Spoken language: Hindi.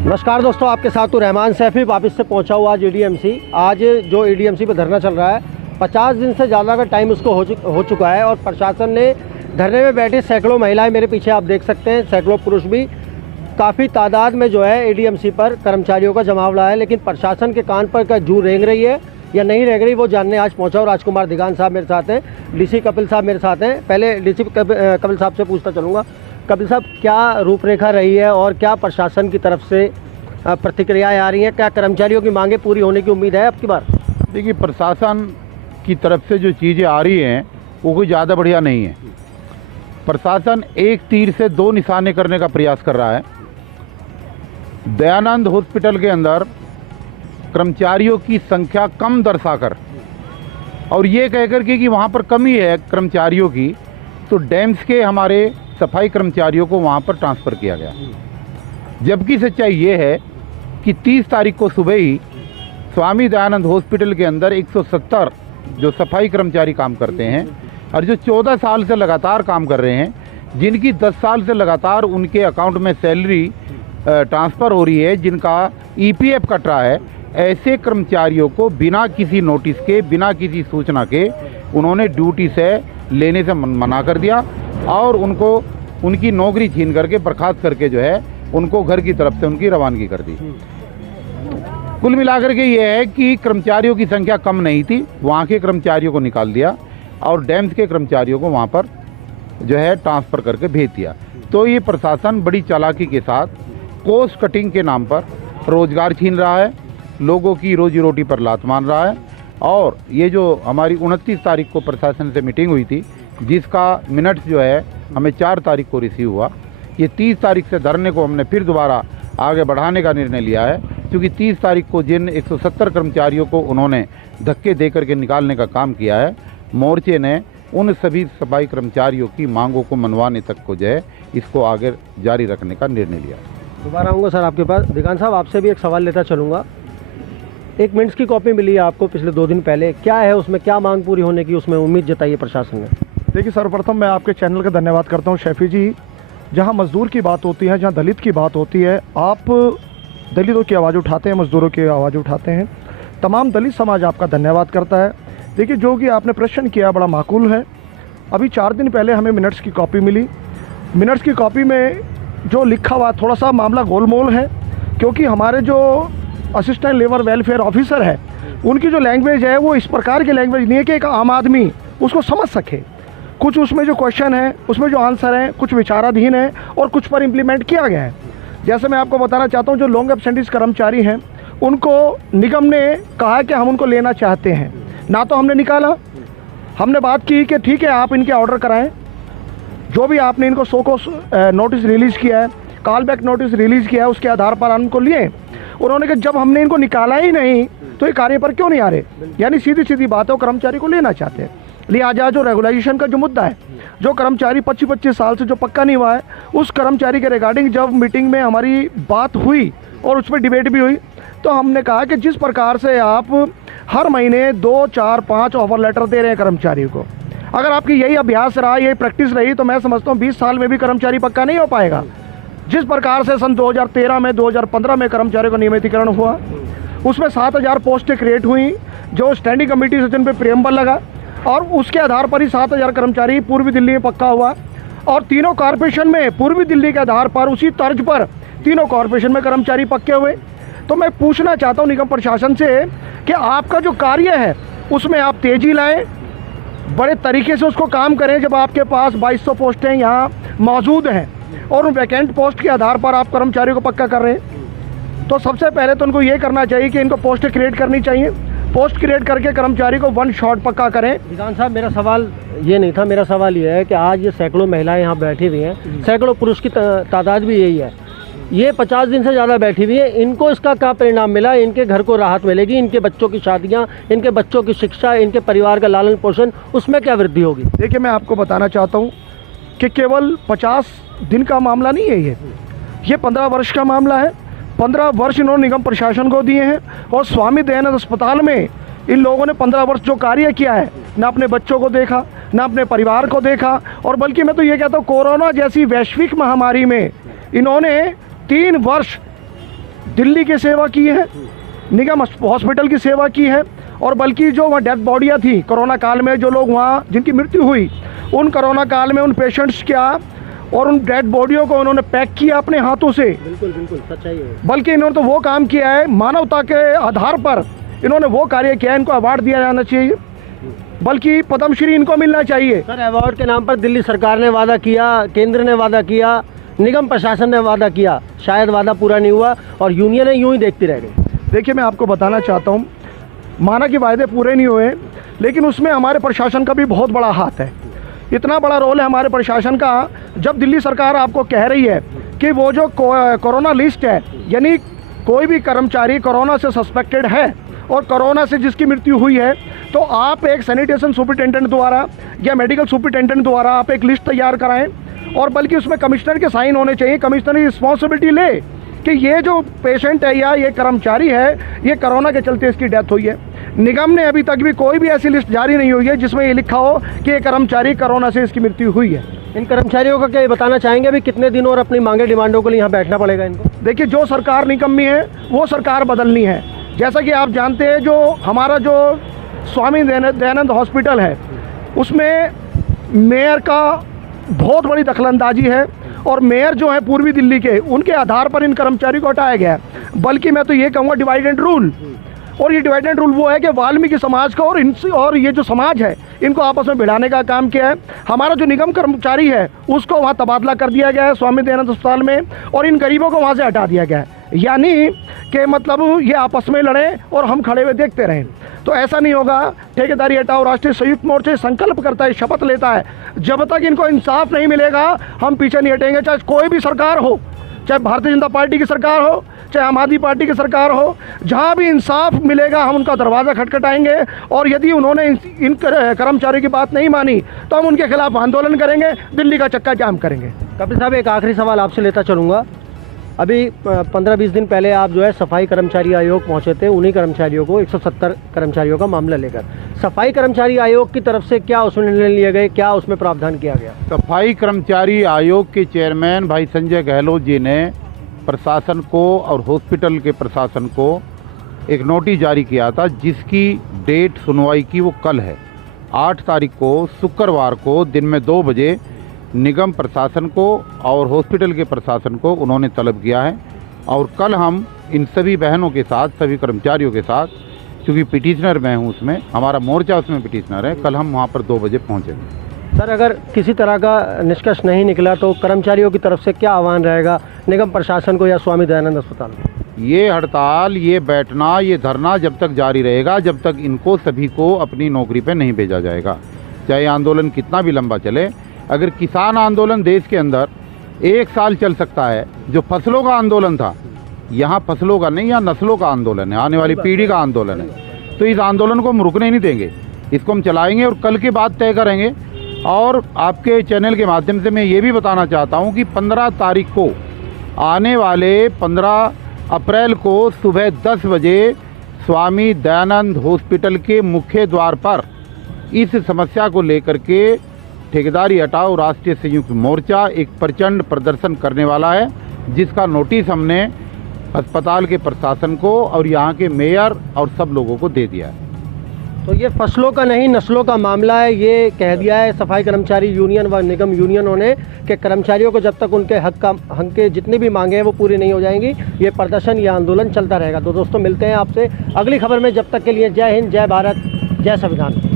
नमस्कार दोस्तों, आपके साथ हूँ रहमान सैफी। वापस से पहुँचा हुआ आज ईडीएमसी। आज जो ईडीएमसी पे धरना चल रहा है, 50 दिन से ज़्यादा का टाइम उसको हो चुका है और प्रशासन ने धरने में बैठे सैकड़ों महिलाएं, मेरे पीछे आप देख सकते हैं, सैकड़ों पुरुष भी काफ़ी तादाद में जो है ईडीएमसी पर कर्मचारियों का जमावड़ा रहा है। लेकिन प्रशासन के कान पर क्या जू रेंग रही है या नहीं रेंग रही, वो जानने आज पहुँचा हूँ। राजकुमार दिगान साहब मेरे साथ हैं, डीसी कपिल साहब मेरे साथ हैं। पहले डीसी कपिल साहब से पूछता चलूँगा। कपिल साहब, क्या रूपरेखा रही है और क्या प्रशासन की तरफ से प्रतिक्रियाएं आ रही हैं? क्या कर्मचारियों की मांगें पूरी होने की उम्मीद है अब की बार? देखिए, प्रशासन की तरफ से जो चीज़ें आ रही हैं वो कोई ज़्यादा बढ़िया नहीं है। प्रशासन एक तीर से दो निशाने करने का प्रयास कर रहा है। दयानंद हॉस्पिटल के अंदर कर्मचारियों की संख्या कम दर्शाकर और ये कहकर के कि वहाँ पर कमी है कर्मचारियों की, तो डैम्स के हमारे सफाई कर्मचारियों को वहाँ पर ट्रांसफ़र किया गया। जबकि सच्चाई ये है कि 30 तारीख को सुबह ही स्वामी दयानंद हॉस्पिटल के अंदर 170 जो सफाई कर्मचारी काम करते हैं और जो 14 साल से लगातार काम कर रहे हैं, जिनकी 10 साल से लगातार उनके अकाउंट में सैलरी ट्रांसफ़र हो रही है, जिनका ईपीएफ कट रहा है, ऐसे कर्मचारियों को बिना किसी नोटिस के, बिना किसी सूचना के उन्होंने ड्यूटी से लेने से मना कर दिया और उनको उनकी नौकरी छीन करके बर्खास्त करके जो है उनको घर की तरफ से उनकी रवानगी कर दी। कुल मिलाकर के ये है कि कर्मचारियों की संख्या कम नहीं थी, वहाँ के कर्मचारियों को निकाल दिया और डैम्स के कर्मचारियों को वहाँ पर जो है ट्रांसफ़र करके भेज दिया। तो ये प्रशासन बड़ी चालाकी के साथ कॉस्ट कटिंग के नाम पर रोज़गार छीन रहा है, लोगों की रोजी रोटी पर लात मान रहा है। और ये जो हमारी 29 तारीख को प्रशासन से मीटिंग हुई थी, जिसका मिनट्स जो है हमें 4 तारीख को रिसीव हुआ, ये 30 तारीख से धरने को हमने फिर दोबारा आगे बढ़ाने का निर्णय लिया है, क्योंकि 30 तारीख को जिन 170 कर्मचारियों को उन्होंने धक्के दे करके निकालने का काम किया है, मोर्चे ने उन सभी सफाई कर्मचारियों की मांगों को मनवाने तक को जो है इसको आगे जारी रखने का निर्णय लिया। दोबारा आऊँगा सर आपके पास। दिगान साहब, आपसे भी एक सवाल लेता चलूँगा। एक मिनट्स की कॉपी मिली है आपको पिछले 2 दिन पहले, क्या है उसमें, क्या मांग पूरी होने की उसमें उम्मीद जताई है प्रशासन ने? देखिए, सर्वप्रथम मैं आपके चैनल का धन्यवाद करता हूं शैफी जी। जहां मज़दूर की बात होती है, जहां दलित की बात होती है, आप दलितों की आवाज़ उठाते हैं, मज़दूरों की आवाज़ उठाते हैं। तमाम दलित समाज आपका धन्यवाद करता है। देखिए, जो कि आपने प्रश्न किया बड़ा माकूल है। अभी 4 दिन पहले हमें मिनट्स की कॉपी मिली। मिनट्स की कॉपी में जो लिखा हुआ थोड़ा सा मामला गोलमोल है, क्योंकि हमारे जो असिस्टेंट लेबर वेलफेयर ऑफिसर है, उनकी जो लैंग्वेज है वो इस प्रकार की लैंग्वेज नहीं है कि एक आम आदमी उसको समझ सके। कुछ उसमें जो क्वेश्चन है, उसमें जो आंसर हैं, कुछ विचाराधीन है और कुछ पर इम्प्लीमेंट किया गया है। जैसे मैं आपको बताना चाहता हूँ, जो लॉन्ग एब्सेंटीज कर्मचारी हैं, उनको निगम ने कहा कि हम उनको लेना चाहते हैं। ना तो हमने निकाला, हमने बात की कि ठीक है आप इनके ऑर्डर कराएं, जो भी आपने इनको 100 को नोटिस रिलीज़ किया है, कॉल बैक नोटिस रिलीज़ किया है, उसके आधार पर हम उनको लिए। उन्होंने कहा जब हमने इनको निकाला ही नहीं तो ये कार्य पर क्यों नहीं आ रहे। यानी सीधी सीधी बात है, वो कर्मचारी को लेना चाहते हैं। लिहाजा जो रेगुलाइजेशन का जो मुद्दा है, जो कर्मचारी 25-25 साल से जो पक्का नहीं हुआ है, उस कर्मचारी के रिगार्डिंग जब मीटिंग में हमारी बात हुई और उस पर डिबेट भी हुई, तो हमने कहा कि जिस प्रकार से आप हर महीने 2, 4, 5 ऑफर लेटर दे रहे हैं कर्मचारी को, अगर आपकी यही अभ्यास रहा, यही प्रैक्टिस रही, तो मैं समझता हूँ 20 साल में भी कर्मचारी पक्का नहीं हो पाएगा। जिस प्रकार से सन 2013 में, 2015 में कर्मचारियों का नियमितीकरण हुआ, उसमें 7000 पोस्टें क्रिएट हुई, जो स्टैंडिंग कमेटी से जिन पर प्रेम्बल लगा, और उसके आधार पर ही 7000 कर्मचारी पूर्वी दिल्ली में पक्का हुआ। और तीनों कॉरपोरेशन में पूर्वी दिल्ली के आधार पर, उसी तर्ज पर तीनों कॉरपोरेशन में कर्मचारी पक्के हुए। तो मैं पूछना चाहता हूँ निगम प्रशासन से कि आपका जो कार्य है उसमें आप तेज़ी लाएँ, बड़े तरीके से उसको काम करें। जब आपके पास 2200 पोस्टें यहाँ मौजूद हैं और उन वैकेंट पोस्ट के आधार पर आप कर्मचारियों को पक्का कर रहे हैं, तो सबसे पहले तो उनको ये करना चाहिए कि इनको पोस्टें क्रिएट करनी चाहिए। पोस्ट क्रिएट करके कर्मचारी को 1 शॉट पक्का करें। दिगान साहब, मेरा सवाल ये नहीं था, मेरा सवाल ये है कि आज ये सैकड़ों महिलाएं यहाँ बैठी हुई हैं, सैकड़ों पुरुष की तादाद भी यही है, ये 50 दिन से ज़्यादा बैठी हुई है, इनको इसका क्या परिणाम मिला? इनके घर को राहत मिलेगी? इनके बच्चों की शादियाँ, इनके बच्चों की शिक्षा, इनके परिवार का लालन पोषण, उसमें क्या वृद्धि होगी? देखिए, मैं आपको बताना चाहता हूँ कि केवल 50 दिन का मामला नहीं है, ये 15 वर्ष का मामला है। 15 वर्ष इन्होंने निगम प्रशासन को दिए हैं और स्वामी दयानंद अस्पताल में इन लोगों ने 15 वर्ष जो कार्य किया है, ना अपने बच्चों को देखा, ना अपने परिवार को देखा, और बल्कि मैं तो ये कहता हूँ कोरोना जैसी वैश्विक महामारी में इन्होंने 3 वर्ष दिल्ली की सेवा की है, निगम हॉस्पिटल की सेवा की है, और बल्कि जो वहाँ डेथ बॉडियाँ थी कोरोना काल में, जो लोग वहाँ जिनकी मृत्यु हुई, उन कोरोना काल में उन पेशेंट्स क्या और उन डेड बॉडियों को उन्होंने पैक किया अपने हाथों से। बिल्कुल बिल्कुल सच्चाई है। बल्कि इन्होंने तो वो काम किया है, मानवता के आधार पर इन्होंने वो कार्य किया है, इनको अवार्ड दिया जाना चाहिए, बल्कि पद्मश्री इनको मिलना चाहिए। सर, अवार्ड के नाम पर दिल्ली सरकार ने वादा किया, केंद्र ने वादा किया, निगम प्रशासन ने वादा किया, शायद वादा पूरा नहीं हुआ और यूनियनें यूं ही देखती रह गई। देखिए, मैं आपको बताना चाहता हूँ, माना कि वायदे पूरे नहीं हुए, लेकिन उसमें हमारे प्रशासन का भी बहुत बड़ा हाथ है। इतना बड़ा रोल है हमारे प्रशासन का। जब दिल्ली सरकार आपको कह रही है कि वो जो कोरोना लिस्ट है, यानी कोई भी कर्मचारी कोरोना से सस्पेक्टेड है और कोरोना से जिसकी मृत्यु हुई है, तो आप एक सैनिटेशन सुपरिटेंडेंट द्वारा या मेडिकल सुपरिटेंडेंट द्वारा आप एक लिस्ट तैयार कराएं, और बल्कि उसमें कमिश्नर के साइन होने चाहिए। कमिश्नर रिस्पॉन्सिबिलिटी ले कि ये जो पेशेंट है या ये कर्मचारी है, ये कोरोना के चलते इसकी डेथ हुई है। निगम ने अभी तक भी कोई भी ऐसी लिस्ट जारी नहीं हुई है जिसमें ये लिखा हो कि ये कर्मचारी कोरोना से इसकी मृत्यु हुई है। इन कर्मचारियों का क्या ये बताना चाहेंगे अभी कितने दिन और अपनी मांगे डिमांडों के लिए यहाँ बैठना पड़ेगा इनको? देखिए, जो सरकार निकम्मी है वो सरकार बदलनी है। जैसा कि आप जानते हैं, जो हमारा जो स्वामी दयानंद हॉस्पिटल है, उसमें मेयर का बहुत बड़ी दखलंदाजी है, और मेयर जो है पूर्वी दिल्ली के, उनके आधार पर इन कर्मचारियों को हटाया गया है। बल्कि मैं तो ये कहूँगा डिवाइड एंड रूल, और ये डिवाइड एंड रूल वो है कि वाल्मीकि समाज का और ये जो समाज है, इनको आपस में भिड़ाने का काम किया है। हमारा जो निगम कर्मचारी है उसको वहाँ तबादला कर दिया गया है स्वामी दयानंद अस्पताल में, और इन गरीबों को वहाँ से हटा दिया गया है। यानी कि मतलब ये आपस में लड़ें और हम खड़े हुए देखते रहें, तो ऐसा नहीं होगा। ठेकेदारी हटाओ राष्ट्रीय संयुक्त मोर्चे संकल्प करता है, शपथ लेता है, जब तक इनको इंसाफ नहीं मिलेगा हम पीछे नहीं हटेंगे। चाहे कोई भी सरकार हो, चाहे भारतीय जनता पार्टी की सरकार हो, चाहे आम आदमी पार्टी की सरकार हो, जहां भी इंसाफ मिलेगा हम उनका दरवाज़ा खटखटाएंगे, और यदि उन्होंने इन कर्मचारियों की बात नहीं मानी तो हम उनके खिलाफ आंदोलन करेंगे, दिल्ली का चक्का जाम करेंगे। कपिल साहब, एक आखिरी सवाल आपसे लेता चलूँगा। अभी 15-20 दिन पहले आप जो है सफाई कर्मचारी आयोग पहुंचे थे, उन्हीं कर्मचारियों को 170 कर्मचारियों का मामला लेकर। सफाई कर्मचारी आयोग की तरफ से क्या उसमें निर्णय लिए गए, क्या उसमें प्रावधान किया गया? सफाई कर्मचारी आयोग के चेयरमैन भाई संजय गहलोत जी ने प्रशासन को और हॉस्पिटल के प्रशासन को एक नोटिस जारी किया था, जिसकी डेट सुनवाई की वो कल है। 8 तारीख को शुक्रवार को दिन में 2 बजे निगम प्रशासन को और हॉस्पिटल के प्रशासन को उन्होंने तलब किया है, और कल हम इन सभी बहनों के साथ, सभी कर्मचारियों के साथ, क्योंकि पिटिशनर मैं हूँ उसमें, हमारा मोर्चा उसमें पिटिशनर है, कल हम वहाँ पर 2 बजे पहुँचेंगे। सर, अगर किसी तरह का निष्कर्ष नहीं निकला तो कर्मचारियों की तरफ से क्या आह्वान रहेगा निगम प्रशासन को या स्वामी दयानंद अस्पताल में? ये हड़ताल, ये बैठना, ये धरना जब तक जारी रहेगा, जब तक इनको सभी को अपनी नौकरी पे नहीं भेजा जाएगा, चाहे आंदोलन कितना भी लंबा चले। अगर किसान आंदोलन देश के अंदर 1 साल चल सकता है, जो फसलों का आंदोलन था, यहाँ फसलों का नहीं, यहाँ नस्लों का आंदोलन है, आने वाली पीढ़ी का आंदोलन है, तो इस आंदोलन को हम रुकने नहीं देंगे, इसको हम चलाएंगे और कल की बात तय करेंगे। और आपके चैनल के माध्यम से मैं ये भी बताना चाहता हूँ कि 15 तारीख को, आने वाले 15 अप्रैल को सुबह 10 बजे स्वामी दयानंद हॉस्पिटल के मुख्य द्वार पर इस समस्या को लेकर के ठेकेदारी हटाओ राष्ट्रीय संयुक्त मोर्चा एक प्रचंड प्रदर्शन करने वाला है, जिसका नोटिस हमने अस्पताल के प्रशासन को और यहाँ के मेयर और सब लोगों को दे दिया है। तो ये फसलों का नहीं नस्लों का मामला है, ये कह दिया है सफाई कर्मचारी यूनियन व निगम यूनियनों ने कि कर्मचारियों को जब तक उनके हक के जितनी भी मांगे हैं वो पूरी नहीं हो जाएंगी, ये प्रदर्शन, ये आंदोलन चलता रहेगा। तो दोस्तों, मिलते हैं आपसे अगली खबर में, जब तक के लिए जय हिंद, जय भारत, जय संविधान।